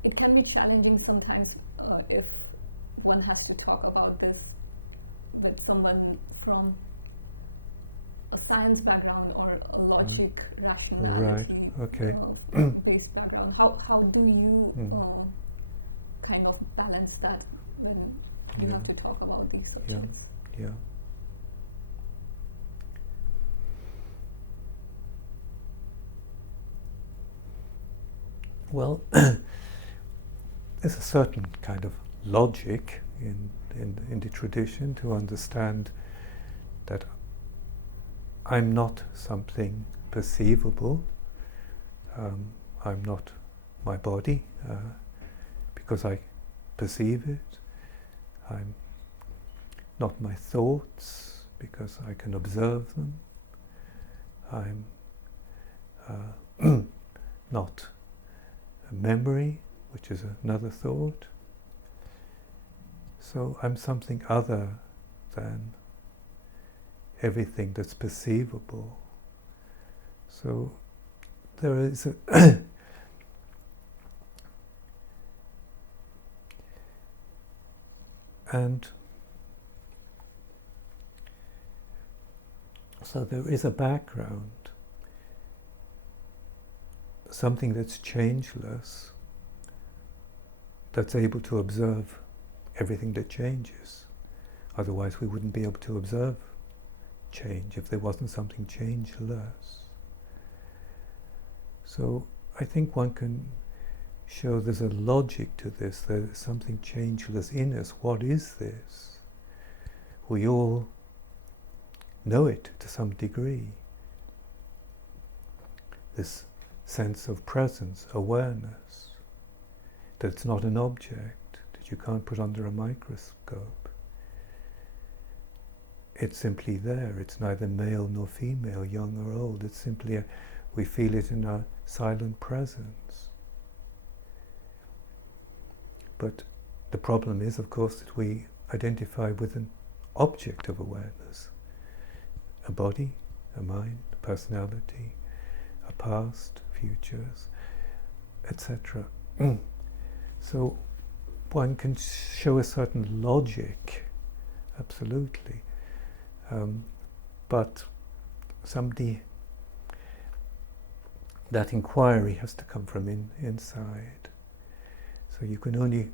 it can be challenging sometimes if one has to talk about this with someone from a science background or a logic, rationality, based background. How do you kind of balance that when you have to talk about these subjects? Yeah. Well, there's a certain kind of logic in the tradition to understand that I'm not something perceivable. I'm not my body because I perceive it. I'm not my thoughts because I can observe them. I'm not a memory, which is another thought. So I'm something other than everything that's perceivable. So there is a and so there is a background, something that's changeless, that's able to observe everything that changes. Otherwise we wouldn't be able to observe change if there wasn't something changeless. So I think one can show there's a logic to this, there's something changeless in us. What is this? We all know it to some degree. This sense of presence, awareness, that it's not an object, that you can't put under a microscope. It's simply there. It's neither male nor female, young or old. It's simply we feel it in our silent presence. But the problem is, of course, that we identify with an object of awareness. A body, a mind, a personality, a past, futures, etc. So one can show a certain logic, absolutely. But that inquiry has to come from inside. So you can only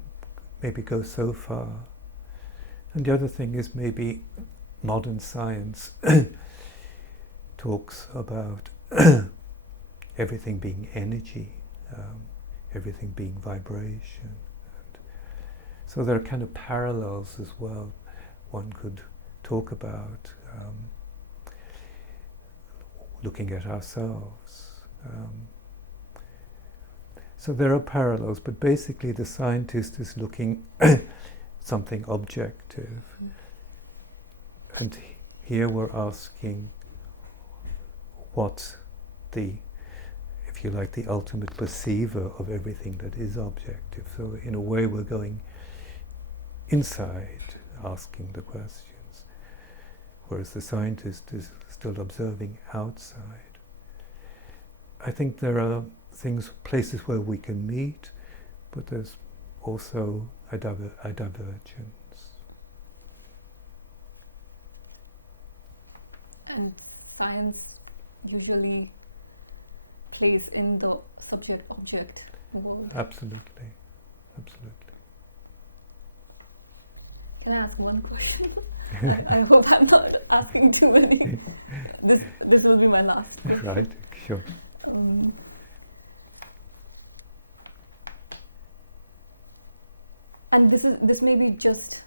maybe go so far. And the other thing is maybe modern science talks about everything being energy, everything being vibration. And so there are kind of parallels as well one could talk about, looking at ourselves. So there are parallels, but basically the scientist is looking something objective. And here we're asking what if you like, the ultimate perceiver of everything that is objective. So in a way we're going inside, asking the questions, whereas the scientist is still observing outside. I think there are places where we can meet, but there's also a divergence. And science usually plays in the subject-object world. Absolutely. Can I ask one question? I hope I'm not asking too many. This will be my last question. Right, sure. And this may be just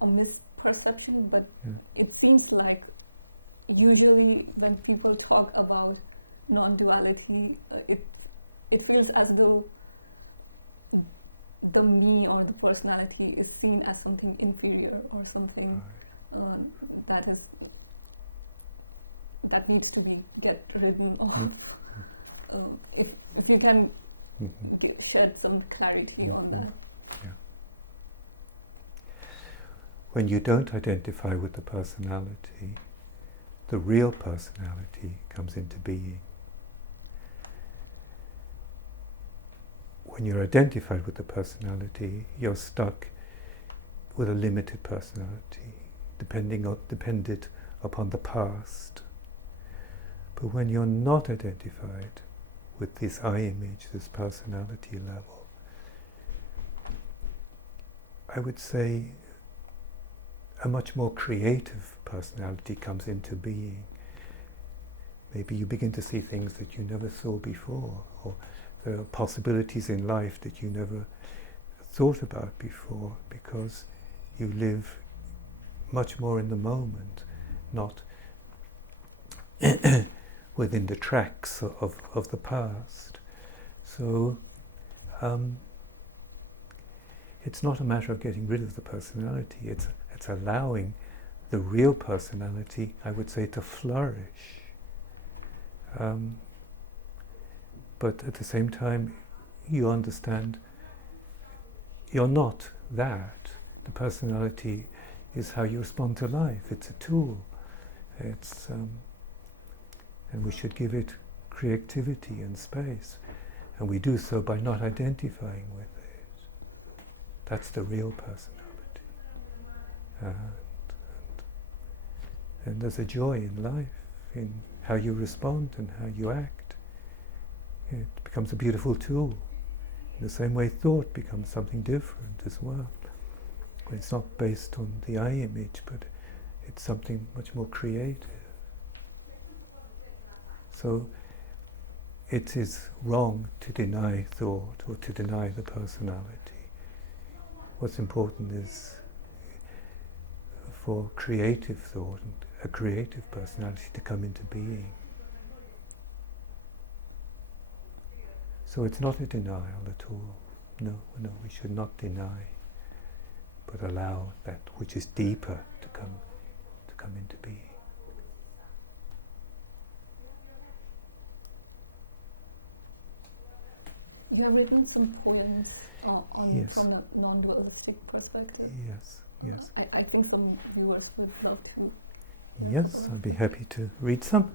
a misperception, but it seems like usually when people talk about non-duality, it feels as though the me or the personality is seen as something inferior or something that needs to be ridden off. If you can shed some clarity on that. Yeah. When you don't identify with the personality, the real personality comes into being. When you're identified with the personality, you're stuck with a limited personality, dependent upon the past. But when you're not identified with this I image, this personality level, I would say a much more creative personality comes into being. Maybe you begin to see things that you never saw before, or there are possibilities in life that you never thought about before, because you live much more in the moment, not within the tracks of the past. So it's not a matter of getting rid of the personality, it's allowing the real personality, I would say, to flourish. But at the same time, you understand you're not that. The personality is how you respond to life. It's a tool. And we should give it creativity and space. And we do so by not identifying with it. That's the real personality. And there's a joy in life, in how you respond and how you act. It becomes a beautiful tool In the same way, thought becomes something different as well. It's not based on the I image, but it's something much more creative. So it is wrong to deny thought or to deny the personality. What's important is for creative thought and a creative personality to come into being. So it's not a denial at all. No, we should not deny, but allow that which is deeper to come into being. You have written some poems Yes. from a non-dualistic perspective. Yes. I think some viewers would love to. Yes, I'd be happy to read some.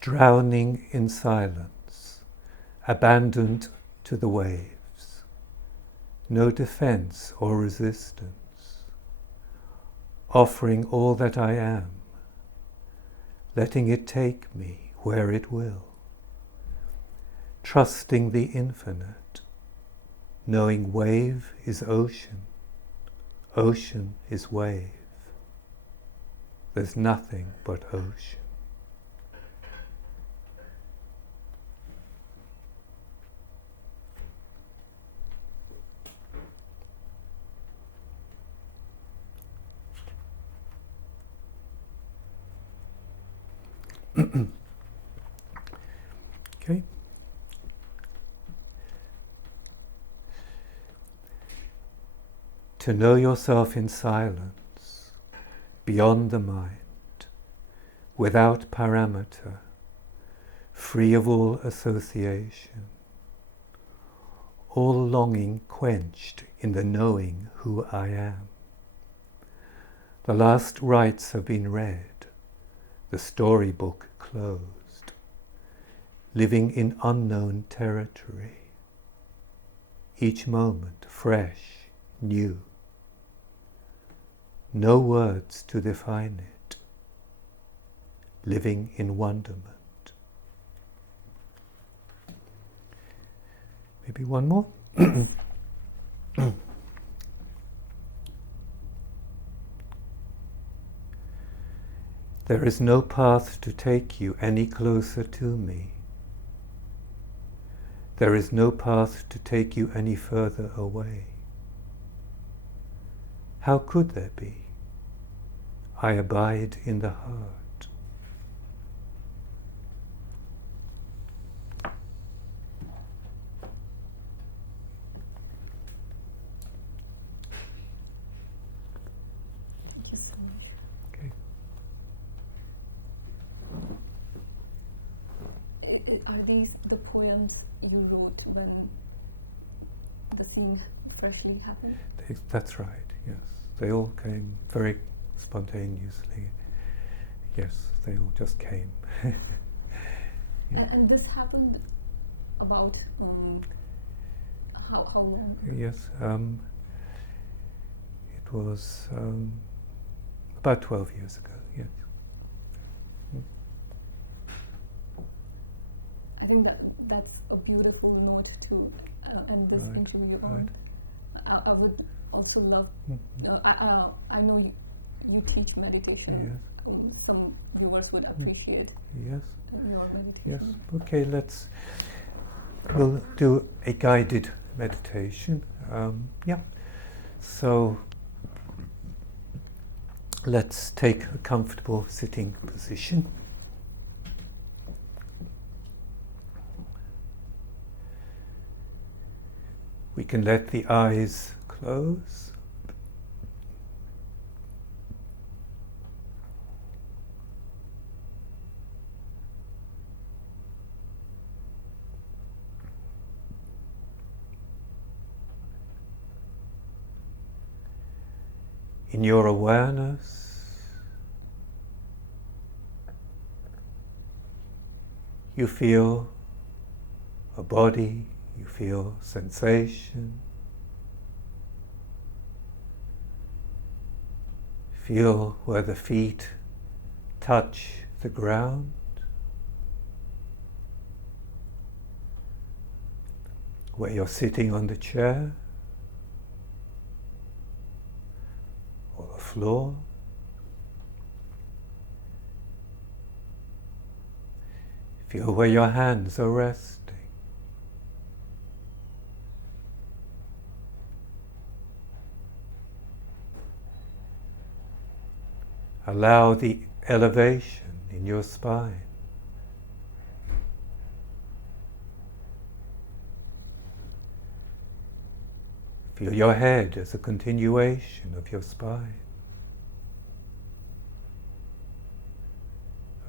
Drowning in silence, abandoned to the waves, no defense or resistance, offering all that I am, letting it take me where it will, trusting the infinite, knowing wave is ocean, ocean is wave, there's nothing but ocean. Okay. To know yourself in silence, beyond the mind, without parameter, free of all association, all longing quenched in the knowing who I am. The last rites have been read, the storybook closed, living in unknown territory, each moment fresh, new. No words to define it, living in wonderment. Maybe one more. There is no path to take you any closer to me. There is no path to take you any further away. How could there be? I abide in the heart. Thank you so much. Okay. Are these the poems you wrote when the scene freshly happened? That's right, yes. They all came very spontaneously. Yes, they all just came. Yeah. And this happened about how long? Yes, it was about 12 years ago, yes. I think that's a beautiful note to end this Right, interview right. on. I would also love. I know you teach meditation. Yes. Some viewers would appreciate Yes, your meditation. yes. Okay, we'll do a guided meditation. Yeah. So let's take a comfortable sitting position. We can let the eyes close. In your awareness, you feel a body, you feel sensation, feel where the feet touch the ground, where you're sitting on the chair or the floor. Feel where your hands are resting. Allow the elevation in your spine. Feel your head as a continuation of your spine.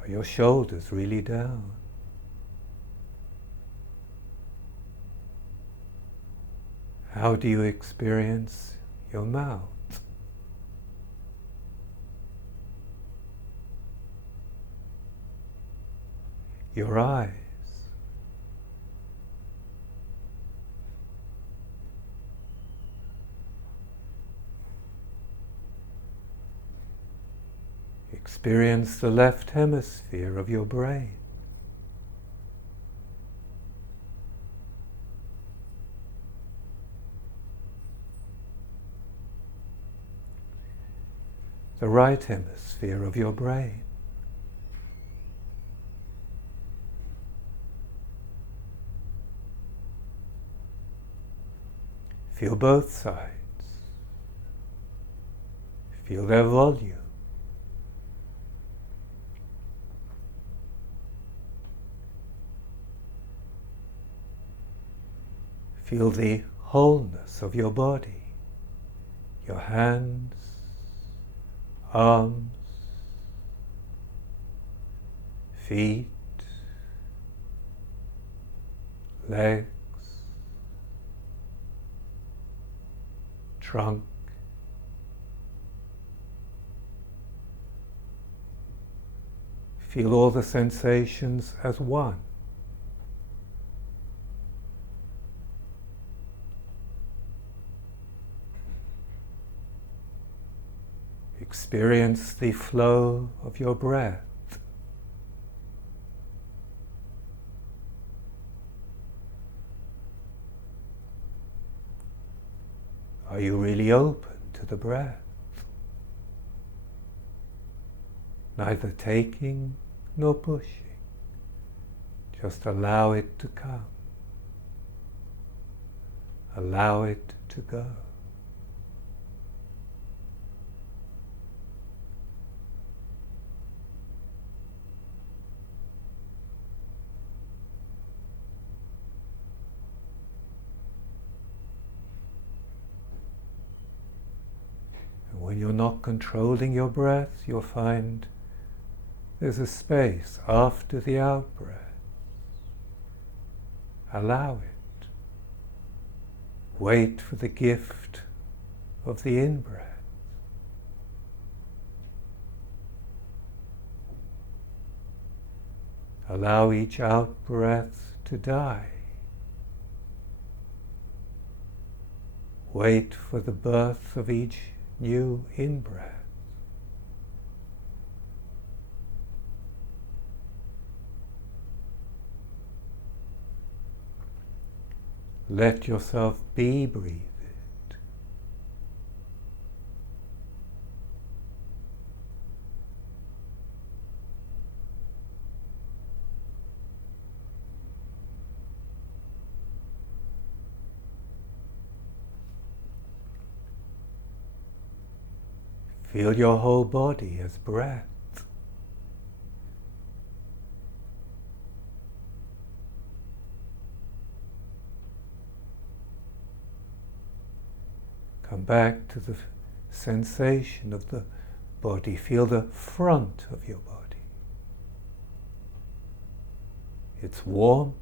Are your shoulders really down? How do you experience your mouth? Your eyes? Experience the left hemisphere of your brain. The right hemisphere of your brain. Feel both sides. Feel their volume. Feel the wholeness of your body, your hands, arms, feet, legs, trunk, feel all the sensations as one. Experience the flow of your breath. Are you really open to the breath? Neither taking nor pushing. Just allow it to come. Allow it to go. When you're not controlling your breath, you'll find there's a space after the out-breath. Allow it. Wait for the gift of the in-breath. Allow each out-breath to die. Wait for the birth of each new in-breath. Let yourself be breathed. Feel your whole body as breath. Come back to the sensation of the body. Feel the front of your body. Its warmth,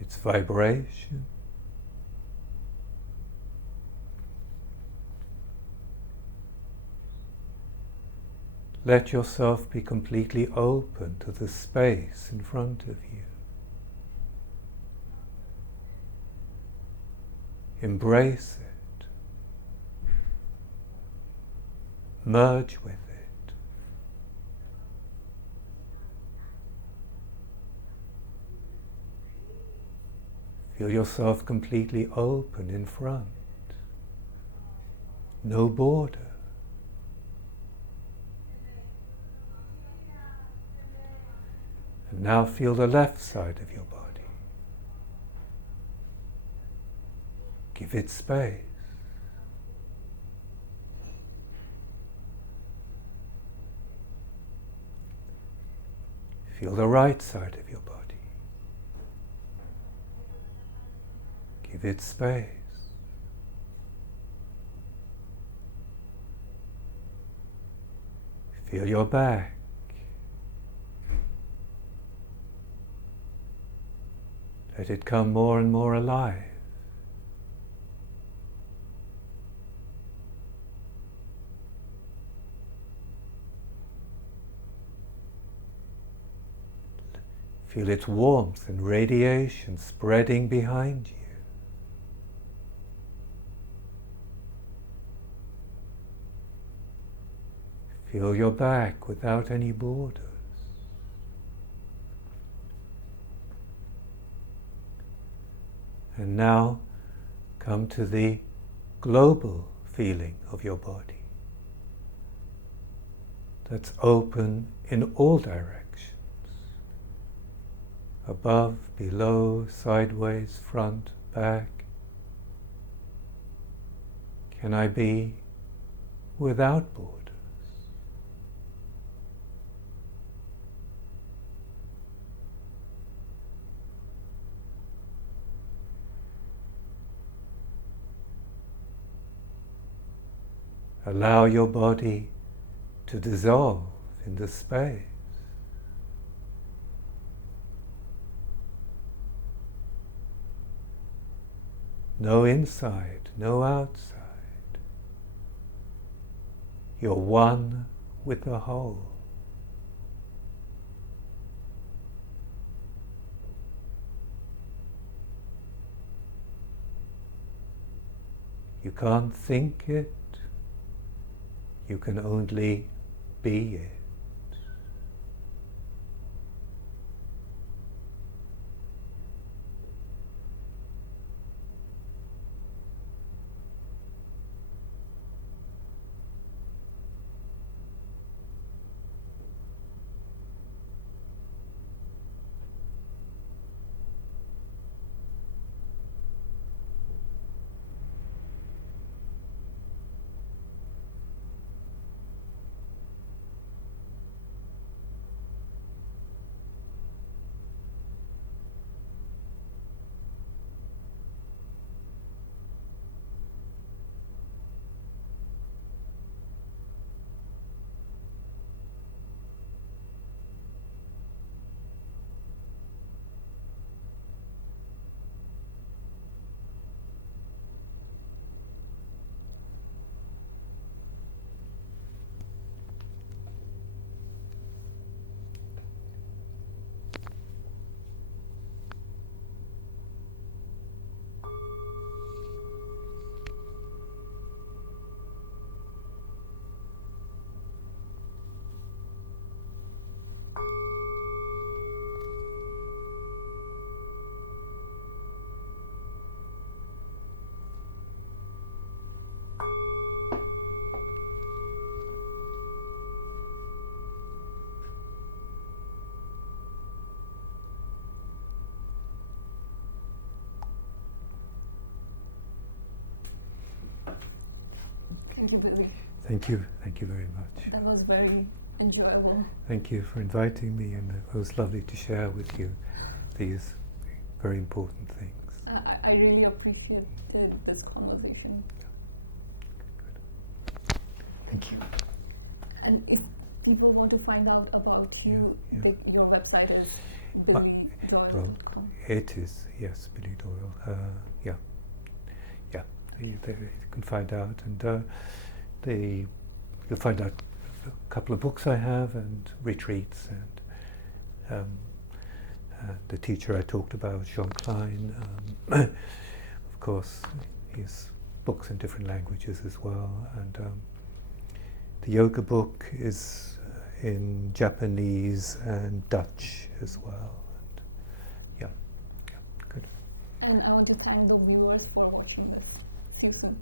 its vibration. let yourself be completely open to the space in front of you. Embrace it. Merge with it. Feel yourself completely open in front. No border. And now feel the left side of your body. Give it space. Feel the right side of your body. Give it space. Feel your back. Let it come more and more alive. Feel its warmth and radiation spreading behind you. Feel your back without any borders. And now come to the global feeling of your body that's open in all directions. Above, below, sideways, front, back. Can I be without borders? Allow your body to dissolve in the space. No inside, no outside. You're one with the whole. You can't think it. You can only be it. Thank you, Billy. Thank you very much. That was very enjoyable. Thank you for inviting me, and it was lovely to share with you these very important things. I really appreciate this conversation. Good. Thank you. And if people want to find out about you, your website is billydoyle.com. It is, yes, Billy Doyle. You can find out, and you'll find out a couple of books I have, and retreats, and the teacher I talked about, Jean Klein. Of course, his books in different languages as well, and the yoga book is in Japanese and Dutch as well. And yeah, good. And I want to thank the viewers for watching this. See you soon.